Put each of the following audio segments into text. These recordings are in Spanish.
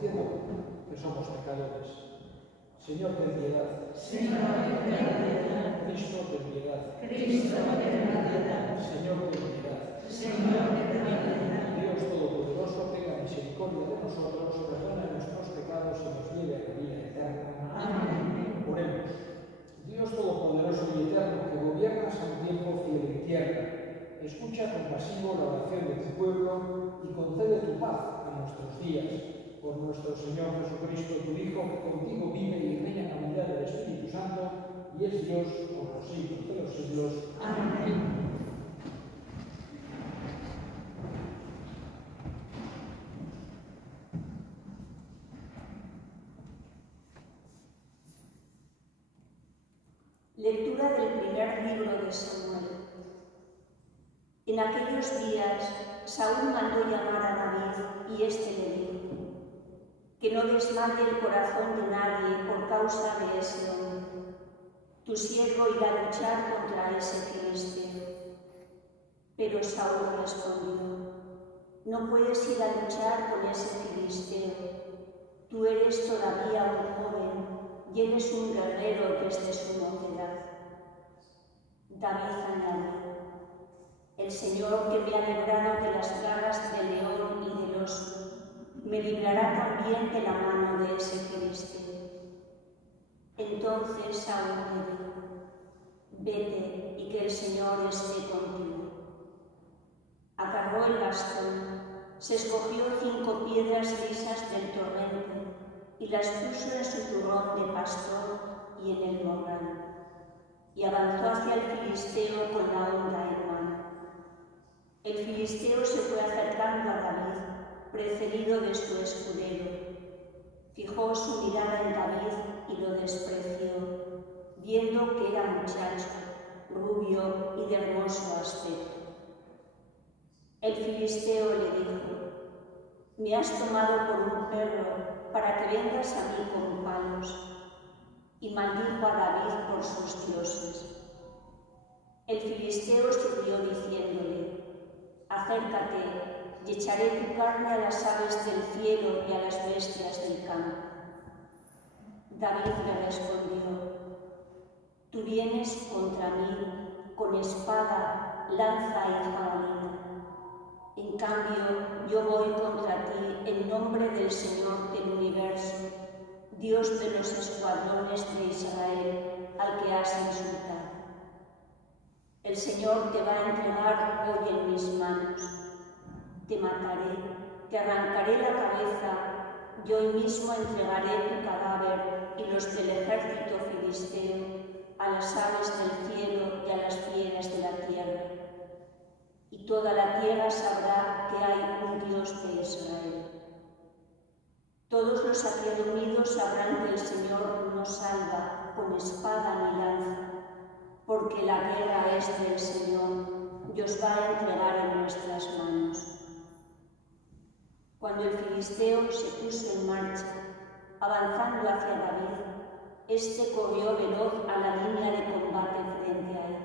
reconociendo que somos pecadores. Señor, ten piedad. Señor, ten piedad. Cristo, ten piedad. Cristo, ten piedad. Señor, ten piedad. Señor, ten piedad. Dios Todopoderoso, tenga misericordia de nosotros, perdona nuestros pecados y nos lleve a la vida eterna. Amén. Oremos. Dios Todopoderoso y eterno, que gobiernas a un tiempo cielo y tierra, escucha compasivo la oración de tu pueblo y concede tu paz a nuestros días. Por nuestro Señor Jesucristo, tu Hijo, que contigo vive y reina en la unidad del Espíritu Santo, y es Dios por los siglos de los siglos. Amén. Lectura del primer libro de Samuel. En aquellos días, Saúl mandó llamar a David, y éste le dijo: que no desmaye el corazón de nadie por causa de ese hombre. Tu siervo irá a luchar contra ese filisteo. Pero Saúl respondió: no puedes ir a luchar con ese filisteo. Tú eres todavía un joven y él es un guerrero desde su mocedad. David añadió: el Señor, que me ha librado de las garras del león y del oso, me librará también de la mano de ese filisteo. Entonces Saúl le dijo: vete y que el Señor esté contigo. Agarró el bastón, se escogió 5 piedras lisas del torrente y las puso en su zurrón de pastor y en el morral, y avanzó hacia el filisteo con la honda en mano. El filisteo se fue acercando a David, precedido de su escudero. Fijó su mirada en David y lo despreció, viendo que era muchacho, rubio y de hermoso aspecto. El filisteo le dijo: me has tomado por un perro para que vengas a mí con palos. Y maldijo a David por sus dioses. El filisteo siguió diciéndole: acércate y echaré tu carne a las aves del cielo y a las bestias del campo. David le respondió: tú vienes contra mí con espada, lanza y jabalina. En cambio, yo voy contra ti en nombre del Señor del universo, Dios de los escuadrones de Israel, al que has insultado. El Señor te va a entregar hoy en mis manos. Te mataré, te arrancaré la cabeza, yo hoy mismo entregaré tu cadáver y los del ejército filisteo a las aves del cielo y a las fieras de la tierra. Y toda la tierra sabrá que hay un Dios de Israel. Todos los aquí reunidos sabrán que el Señor no salva con espada ni lanza, porque la guerra es del Señor y os va a entregar en nuestras manos. Cuando el filisteo se puso en marcha, avanzando hacia David, éste corrió veloz a la línea de combate frente a él.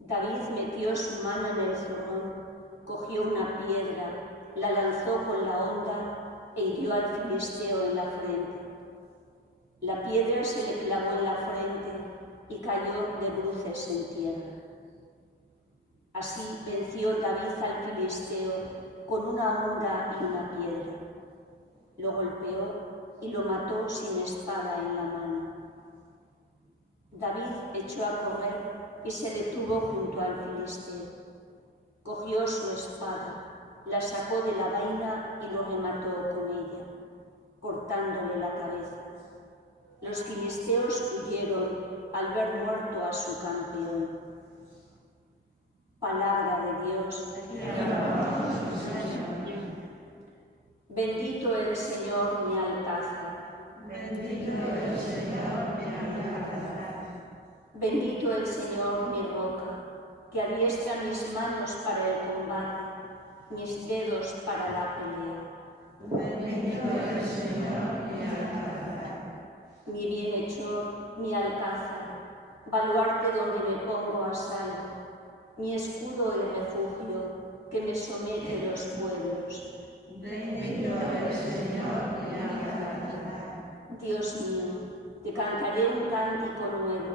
David metió su mano en el zurrón, cogió una piedra, la lanzó con la honda e hirió al filisteo en la frente. La piedra se le clavó en la frente y cayó de bruces en tierra. Así venció David al filisteo con una honda y una piedra. Lo golpeó y lo mató sin espada en la mano. David echó a correr y se detuvo junto al filisteo. Cogió su espada, la sacó de la vaina y lo remató con ella, cortándole la cabeza. Los filisteos huyeron al ver muerto a su campeón. Palabra de Dios. Bendito el Señor mi alcázar. Bendito el Señor mi alcázar. Bendito el Señor mi roca, que adiestra mis manos para el combate, mis dedos para la pelea. Bendito el Señor mi alcázar. Mi bienhechor, mi alcázar, baluarte donde me pongo a salvo, mi escudo y refugio, que me somete los pueblos. Bendito eres, Señor, en la vida. Dios mío, te cantaré un cántico nuevo.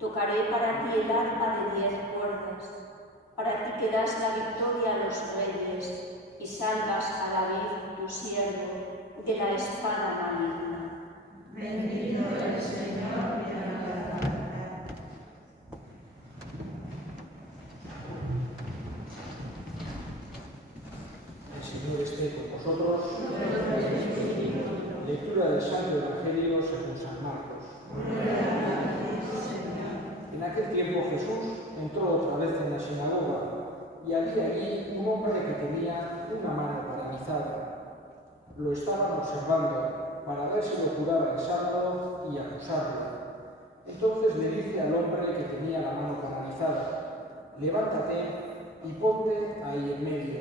Tocaré para ti el arpa de 10 cuerdas. Para ti que das la victoria a los reyes y salvas a David, tu siervo, de la espada maligna. Bendito eres, Señor, en la vida. El Señor esté con vosotros. Lectura del Santo Evangelio según San Marcos. En aquel tiempo Jesús entró otra vez en la sinagoga y había allí un hombre que tenía una mano paralizada. Lo estaban observando para ver si lo curaba el sábado y acusarlo. Entonces le dice al hombre que tenía la mano paralizada: levántate y ponte ahí en medio.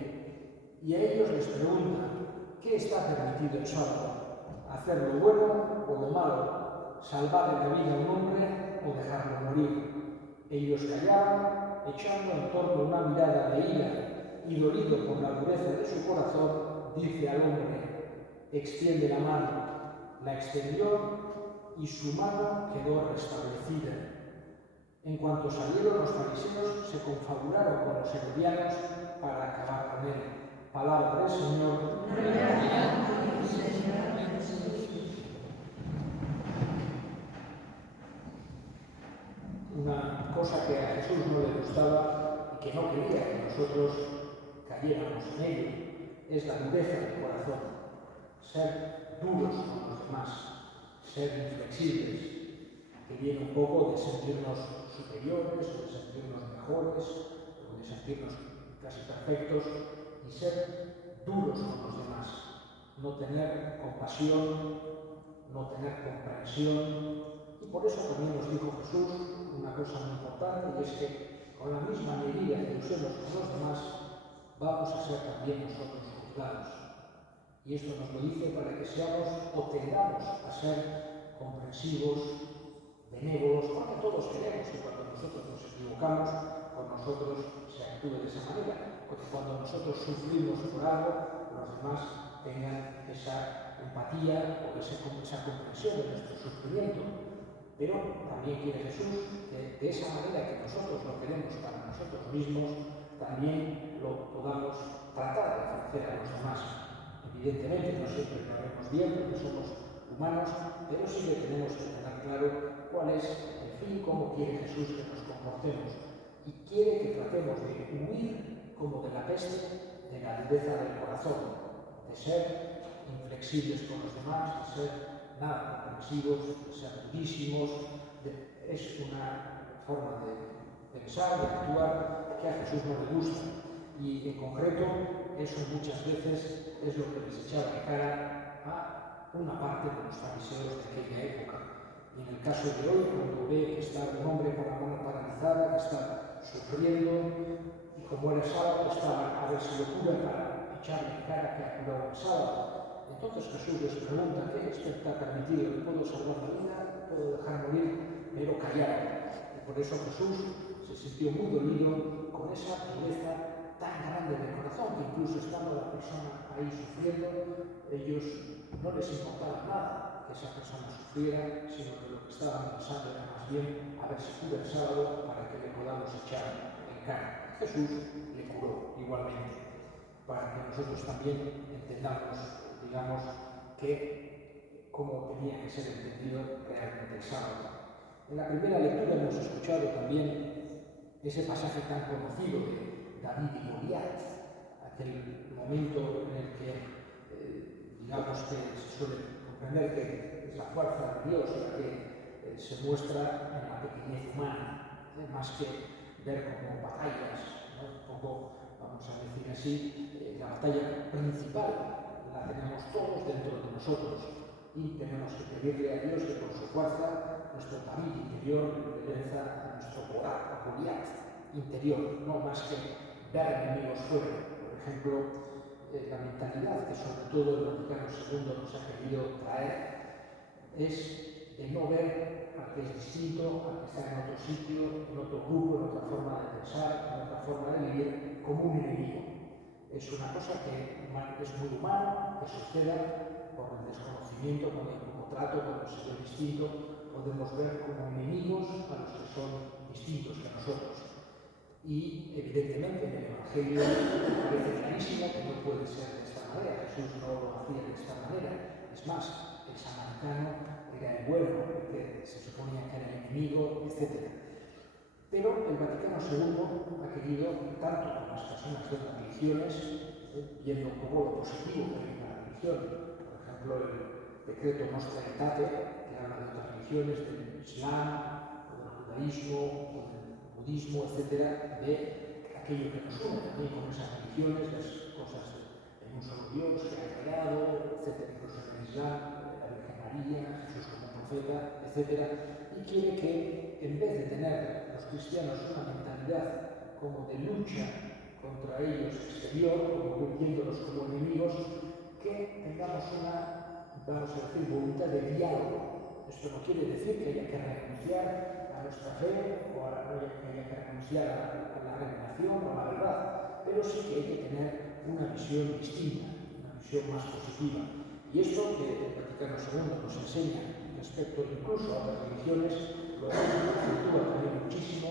Y a ellos les pregunta: ¿qué está permitido el sábado? ¿Hacer lo bueno o lo malo? ¿Salvarle la vida a un hombre o dejarlo morir? Ellos callaban, echando en torno una mirada de ira, y dolido por la dureza de su corazón, dice al hombre: extiende la mano. La extendió y su mano quedó restablecida. En cuanto salieron los fariseos, se confabularon con los herodianos para acabar con él. Palabra del Señor. Una cosa que a Jesús no le gustaba y que no quería que nosotros cayéramos en ello es la dureza del corazón. Ser duros con los demás, ser inflexibles, que viene un poco de sentirnos superiores, o de sentirnos mejores, o de sentirnos casi perfectos, y ser duros con los demás, no tener compasión, no tener comprensión. Y por eso también nos dijo Jesús una cosa muy importante, y es que con la misma medida que usemos con los demás, vamos a ser también nosotros juzgados. Y esto nos lo dice para que seamos o tendamos a ser comprensivos, benévolos, porque todos queremos que cuando nosotros nos equivocamos, con nosotros se actúe de esa manera, porque cuando nosotros sufrimos por algo, los demás tengan esa empatía o esa comprensión de nuestro sufrimiento. Pero también quiere Jesús que de esa manera que nosotros lo queremos para nosotros mismos, también lo podamos tratar de ofrecer a los demás. Evidentemente no siempre lo haremos bien porque somos humanos, pero sí que tenemos que tener claro cuál es el fin, cómo quiere Jesús que nos comportemos. Y quiere que tratemos de huir como de la peste de la dureza del corazón, de ser inflexibles con los demás, de ser nada comprensivos, de ser durísimos. Es una forma de pensar, de actuar que a Jesús no le gusta. Y en concreto, eso muchas veces es lo que les echaba en cara a una parte de los fariseos de aquella época. Y en el caso de hoy, cuando ve que está un hombre con la mano paralizada, que está sufriendo, y como era sábado, estaba a ver si lo cura para echarle en cara que ha curado el sábado. Entonces Jesús les pregunta: ¿qué está permitido? ¿Le puedo salvar la vida? ¿Puedo dejar morir? Pero callaron. Y por eso Jesús se sintió muy dolido con esa dureza tan grande de corazón, que incluso estando la persona ahí sufriendo, ellos no les importaba nada que esa persona sufriera, sino que lo que estaban pensando era más bien a ver si cura el sábado para que le podamos echar en cara. Jesús le curó igualmente, para que nosotros también entendamos, digamos, que cómo tenía que ser entendido realmente el sábado. En la primera lectura hemos escuchado también ese pasaje tan conocido de David y Goliat, aquel momento en el que, digamos que se suele comprender que es la fuerza de Dios la que se muestra en la pequeñez humana, más que ver como batallas, ¿no? Un poco, vamos a decir así, la batalla principal la tenemos todos dentro de nosotros y tenemos que pedirle a Dios que con su fuerza, nuestro David interior, le venza a nuestro Goliat interior, no más que ver enemigos fuera. Por ejemplo, la mentalidad que sobre todo el Vaticano II nos ha querido traer es de no ver al que es distinto, al que está en otro sitio, en otro grupo, en otra forma de pensar, en otra forma de vivir, como un enemigo. Es una cosa que es muy humana, que suceda por el desconocimiento, con el poco trato, con el ser distinto. Podemos ver como enemigos a los que son distintos que nosotros. Y evidentemente en el Evangelio parece clarísimo que no puede ser de esta manera. Jesús no lo hacía de esta manera. Es más, el samaritano era el bueno, el que se suponía que era el enemigo, etc. Pero el Vaticano II ha querido, tanto con las personas de otras religiones, viendo un poco lo positivo que hay en la religión, por ejemplo el decreto Nostra Aetate, que habla de otras religiones, del Islam, o del judaísmo, o del budismo, etc., de aquello que nos une también con esas religiones, las cosas de un solo Dios que ha creado, etc., incluso en el Islam, la Virgen María, Jesús como profeta, etc., y quiere que en vez de tener los cristianos una mentalidad como de lucha contra ellos exterior, como viéndolos como enemigos, que tengamos una, vamos a decir, voluntad de diálogo. Esto no quiere decir que haya que renunciar a nuestra fe o que haya que renunciar a la revelación o a la verdad, pero sí que hay que tener una visión distinta, una visión más positiva. Y esto que el Vaticano II nos enseña respecto incluso a otras religiones, lo acentúa también muchísimo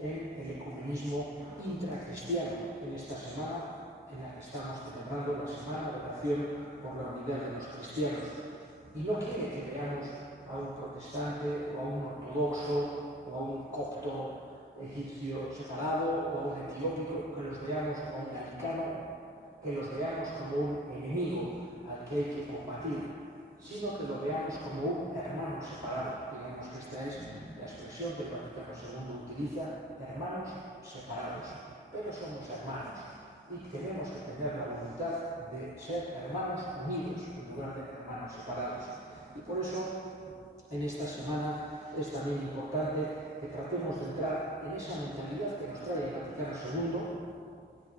en el ecumenismo intracristiano, en esta semana en la que estamos celebrando la Semana de Oración por la Unidad de los Cristianos. Y no quiere que veamos a un protestante o a un ortodoxo o a un copto egipcio separado o a un etiópico, que los veamos como un africano, que los veamos como un enemigo al que hay que combatir, sino que lo veamos como un hermano separado. Digamos que esta es la expresión que el Vaticano II utiliza, hermanos separados, pero somos hermanos y tenemos que tener la voluntad de ser hermanos unidos en lugar de hermanos separados. Y por eso en esta semana es también importante que tratemos de entrar en esa mentalidad que nos trae el Vaticano II,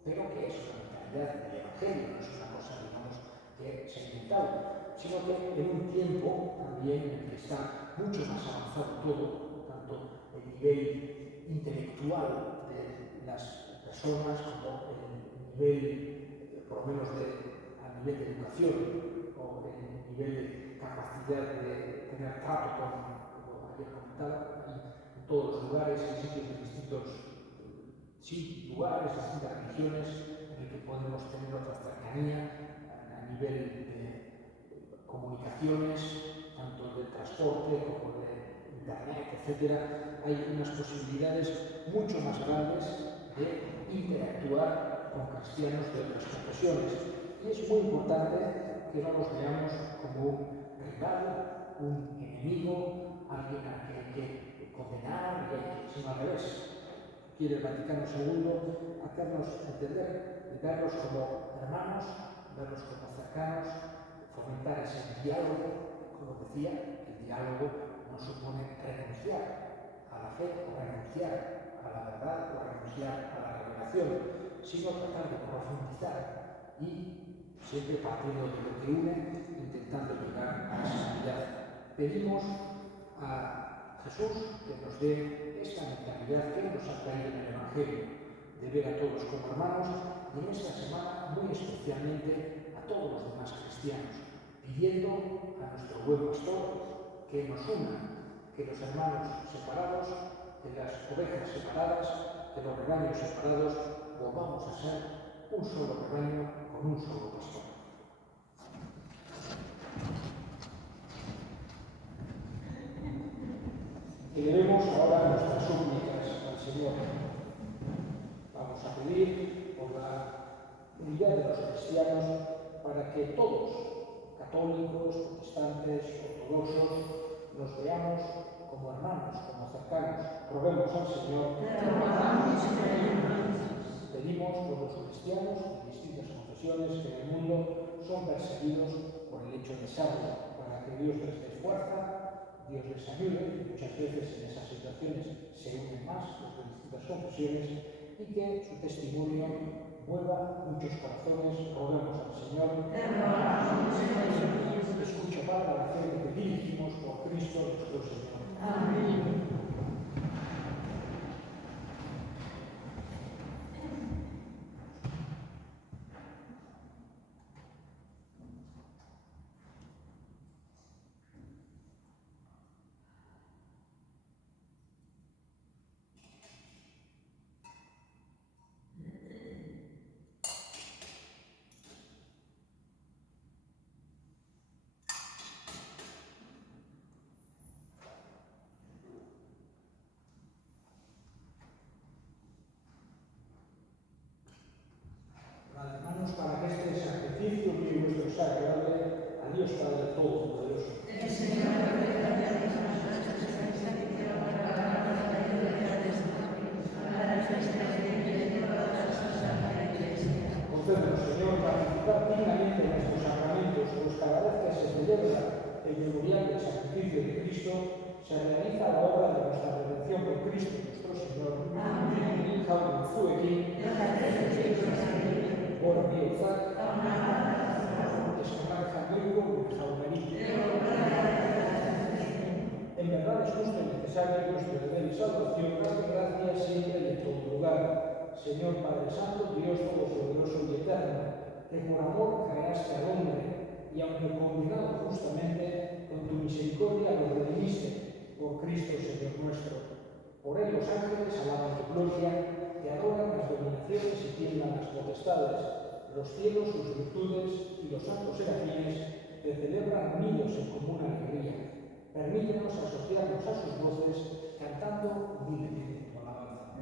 pero que es una mentalidad del Evangelio, no es una cosa, digamos, que se ha inventado, sino que en un tiempo también en el que está mucho más avanzado todo, tanto el nivel intelectual de las personas como el nivel, por lo menos a nivel de educación, o el nivel de capacidad de tener trato con, como había comentado, en todos los lugares, en sitios de distintos lugares, distintas religiones, en el que podemos tener otra cercanía a nivel de comunicaciones, tanto del transporte como de internet, etc. Hay unas posibilidades mucho más grandes de interactuar con cristianos de otras confesiones. Y es muy importante que no nos veamos como un rival, un enemigo, alguien a quien hay que condenar, sino al revés. Quiere el Vaticano II hacernos entender, verlos como hermanos, verlos como cercanos, fomentar ese diálogo. Como decía, el diálogo no supone renunciar a la fe o renunciar a la verdad o renunciar a la revelación, sino tratar de profundizar y siempre partiendo de lo que une, intentando llegar a esa unidad. Pedimos a Jesús que nos dé esta mentalidad que nos ha traído en el Evangelio, de ver a todos como hermanos, y en esta semana muy especialmente a todos los demás cristianos, pidiendo a nuestro buen pastor que nos una, que los hermanos separados, que las ovejas separadas, que los rebaños separados, volvamos a ser un solo rebaño con un solo pastor. Elevemos ahora nuestras súplicas al Señor. Vamos a pedir por la unidad de los cristianos para que todos, católicos, protestantes, ortodoxos, nos veamos como hermanos, como cercanos. Roguemos al Señor. Pedimos por los cristianos de distintas confesiones que en el mundo son perseguidos por el hecho de serlo, para que Dios les dé fuerza, Dios les ayude. Muchas veces en esas situaciones se unen más los de distintas confesiones y que su testimonio mueva muchos corazones. Roguemos al Señor. Escucha, Padre, la fe que dirigimos por Cristo nuestro Señor. Amén. sea agradable a Dios Padre Todopoderoso. El Señor concédenos, Señor, participar dignamente en estos sacramentos, pues cada vez que se celebra el memorial del sacrificio de Cristo, se realiza la obra de nuestra redención por Cristo nuestro Señor. Amén. Jaume Zueki, Ora Biozak, Escobar Jamaico, Jaumerí. En verdad es justo y necesario nuestro deber y salvación, dar gracias siempre y en todo lugar. Señor Padre Santo, Dios Todopoderoso y Eterno, que por amor creaste al hombre y aunque condenado justamente, con tu misericordia lo redimiste por Cristo Señor nuestro. Por él los ángeles alaban tu gloria, te adoran las dominaciones y tiemblan las potestades, los cielos sus virtudes y los santos serafines te celebran unidos en común alegría. Permítenos asociarnos a sus voces cantando humildemente tu alabanza.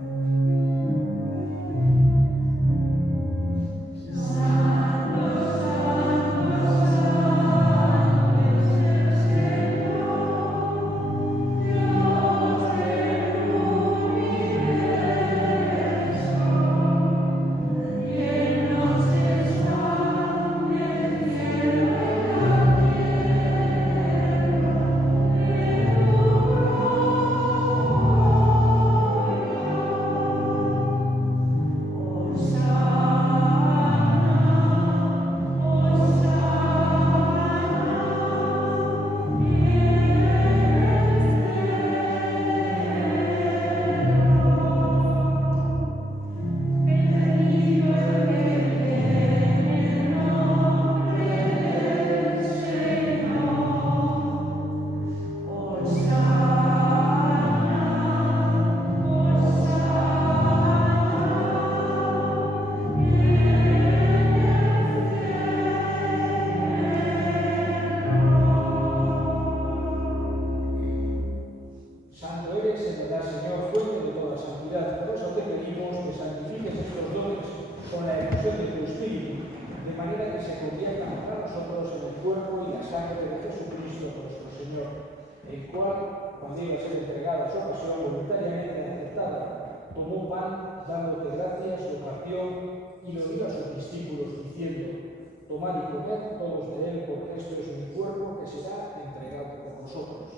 Tomad y comed todos de él, porque esto es mi cuerpo que será entregado por vosotros.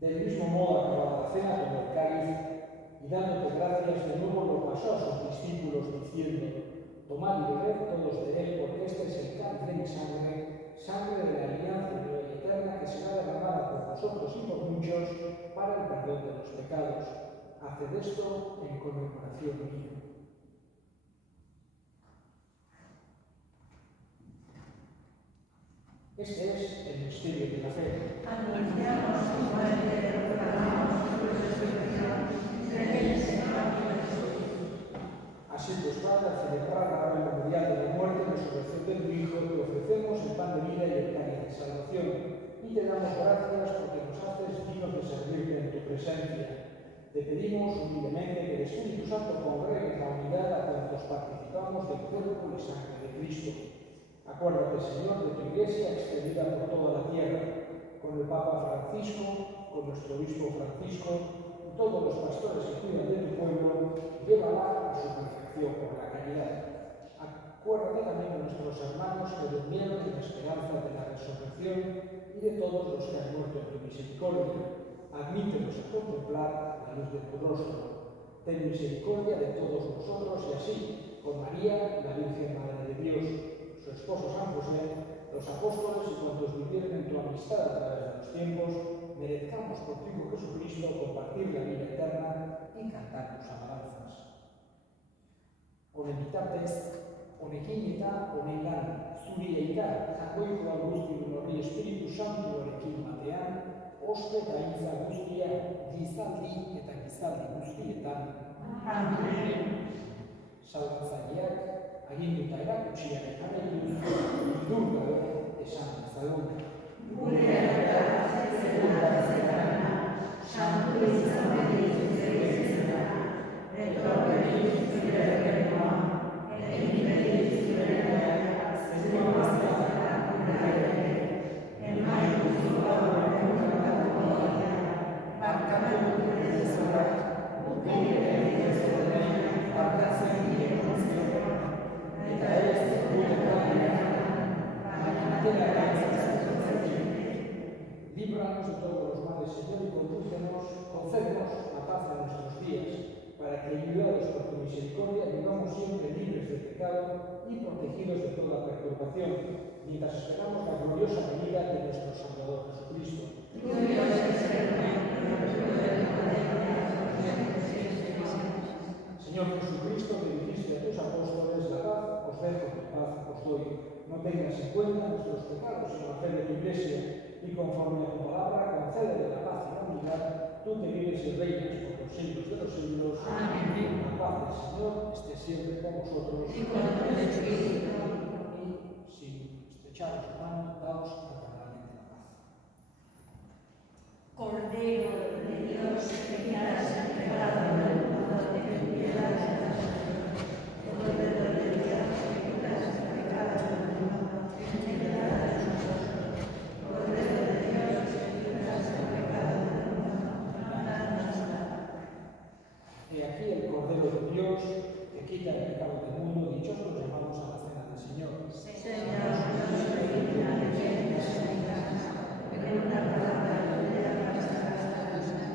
Del mismo modo, acabada la cena, tomó el cáliz y dándote gracias de nuevo lo pasó a sus discípulos diciendo: tomad y bebed todos de él, porque este es el cáliz de mi sangre, sangre de la alianza nueva y eterna que será derramada por vosotros y por muchos para el perdón de los pecados. Haced esto en conmemoración mía. Este es el misterio de la fe. Anunciamos tu muerte, proclamamos tu resurrección. Ven, Señor Jesús. Así pues, Padre, al celebrar ahora el memorial de la muerte y resurrección de tu Hijo, te ofrecemos el pan de vida y el cáliz de salvación. Y te damos gracias porque nos haces dignos de servirte en tu presencia. Te pedimos humildemente que el Espíritu Santo congregue la unidad a cuantos participamos del cuerpo y sangre de Cristo. Acuérdate, Señor, de tu Iglesia extendida por toda la tierra, con el Papa Francisco, con nuestro Obispo Francisco y todos los pastores que cuidan de tu pueblo, llévala a su perfección por la caridad. Acuérdate también de nuestros hermanos que durmieron en la esperanza de la resurrección y de todos los que han muerto en tu misericordia. Admítenos a contemplar la luz de tu rostro. Ten misericordia de todos nosotros y así, con María, la Virgen Madre de Dios, su esposo San José, los apóstoles y cuantos vivieron en tu amistad a través de los tiempos, merezcamos por tu Hijo Jesucristo compartir la vida eterna y cantar tus alabanzas. Onemitatez, onekinita, onelan, zurieta, jakoiko augusti hori Espiritu Santuarekin batean, ospe eta hitza guztia, gizaldi eta gizaldi guztietan. Amen. Salbatzaileak, aginduta erakutsiaren areituz, dur gabe esan ezagun. Gure errata zerana, santu izan bedizu zera, etorri zure para que, ayudados por tu misericordia, vivamos siempre libres de pecado y protegidos de toda perturbación, mientras esperamos la gloriosa venida de nuestro Salvador Jesucristo. Señor Jesucristo, que dijiste a tus apóstoles, la paz os dejo, mi paz os doy. No tengas en cuenta nuestros pecados, sino la fe de tu Iglesia, y conforme a tu palabra, concédele la paz y la unidad, tú que vives y reinas por los siglos de los siglos. Amén. La paz del Señor esté siempre con vosotros. Y con tu espíritu. Y sin estrecharos la mano, daos fraternalmente la paz. Cordero de Dios, que quitas el pecado del mundo, ten piedad de nosotros. Cordero de Dios, que quitas el pecado del mundo, ten piedad de nosotros. Cordero de Dios, que quitas el pecado del mundo, danos la paz. He aquí el Cordero de Dios, que quita el pecado del mundo. Dichosos los llamados a la cena del Señor. Señor, no soy digna de que entres en mi casa, pero una palabra tuya bastará hasta la sana.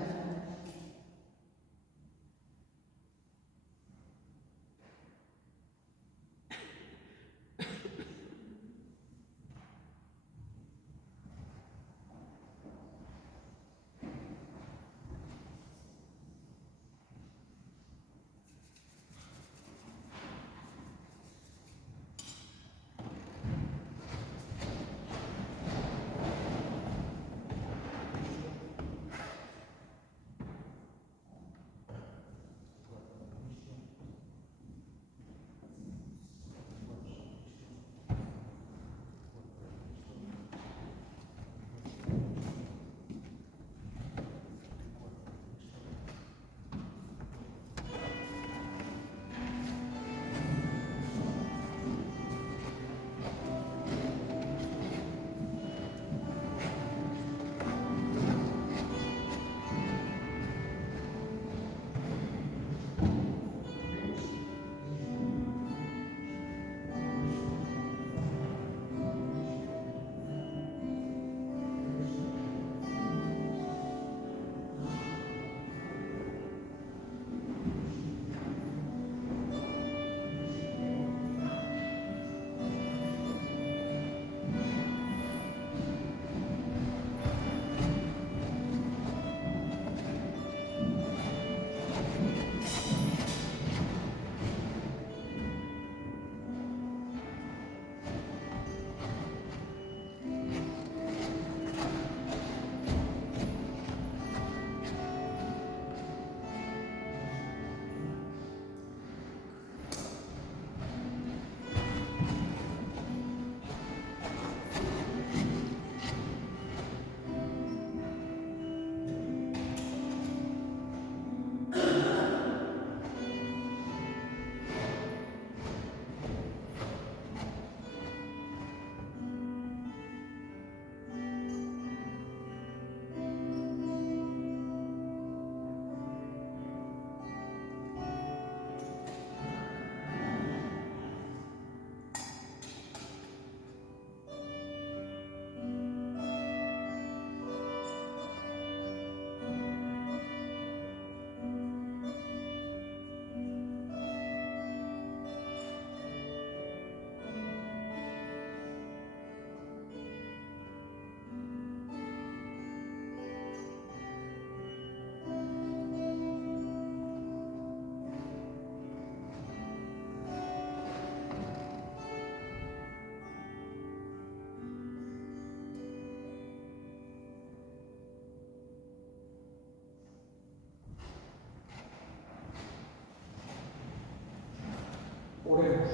Oremos.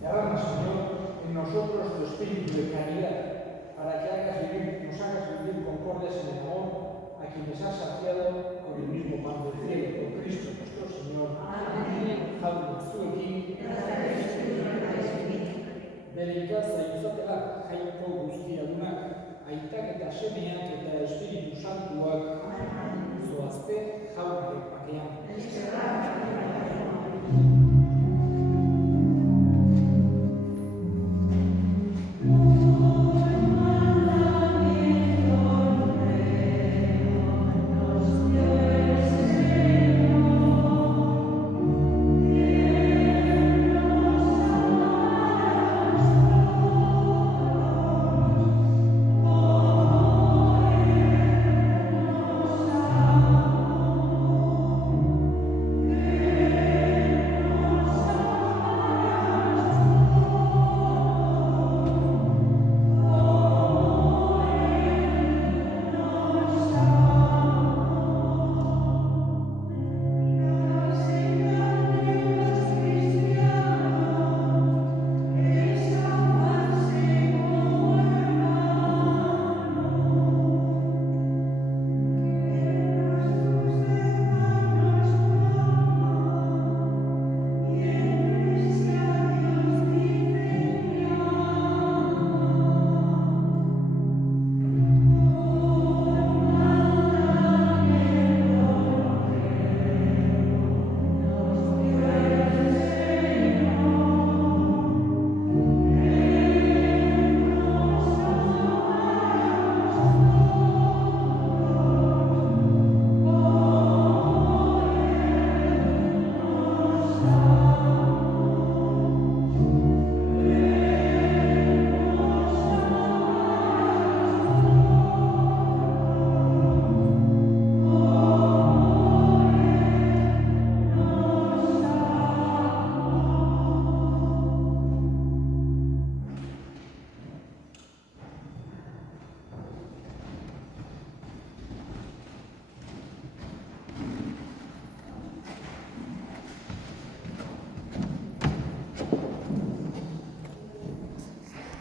Derrama, Señor, en nosotros tu espíritu de caridad, para que nos hagas vivir concordes en el amor a quienes has saciado con el mismo pan del cielo, con Cristo.